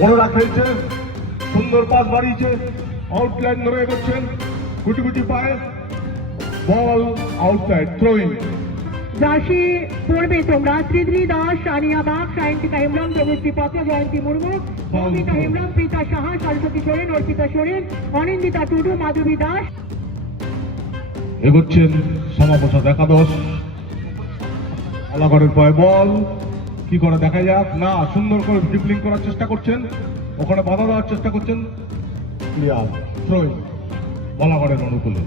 বড়রা খেলছে, সুন্দর পাস বাড়িয়েছে, আউটলাইন ধরে এগোচ্ছেন, গুটি গুটি পায়, বল আউটসাইড, থ্রোইং। রাশি পড়বে তোমরা শ্রীধি দাস, সানিয়া বাগ, সায়ন্তিকা হেমব্রম, প্রবৃত্তি পত্র, জয়ন্তী মুর্মু, মৌমিতা হেমব্রম, প্রীতা সাহা, সরস্বতী সোরেন, অর্পিতা সোরেন, অনিন্দিতা টুডু, মাধবী দাস। এগোচ্ছেন সমাবেশত একাদশ। আলাগড়ের পয় বল, কি করে দেখা যাক, না সুন্দর করে ড্রিবলিং করার চেষ্টা করছেন, ওখানে বাধা দেওয়ার চেষ্টা করছেন, ক্লিয়ার, থ্রোইং বলাগড়ের অনুকূলে।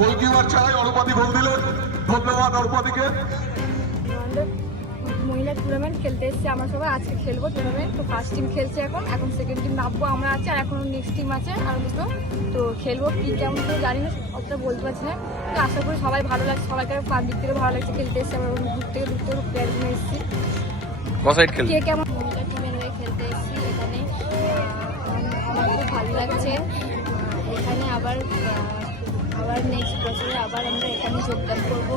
গোলকিপার ছাড়াই অরুপাদি গোল দিলেন, ধন্যবাদ অরুপাদিকে। মহিলা টুর্নামেন্ট খেলতে এসেছি আমরা সবাই, আজকে খেলবো টুর্নামেন্ট। তো ফার্স্ট টিম খেলছে, এখন সেকেন্ড টিম নামবো আমরা আছে, আর এখনো নেক্সট টিম আছে আরো দুটো। তো খেলবো কি কেমন তো জানি না, অতটা বলতে পারছি না। তো আশা করি সবাই ভালো লাগছে, সবাইকে পাবলিক থেকে ভালো লাগছে খেলতে এসেছি। আমরা ঘুরতে প্লেয়ার নিয়ে এসেছি। কে কেমন মহিলা টিমের হয়ে খেলতে এসেছি এখানে, আমার খুব ভালো লাগছে। এখানে আবার নেক্সট বছরে আবার আমরা এখানে যোগদান করবো।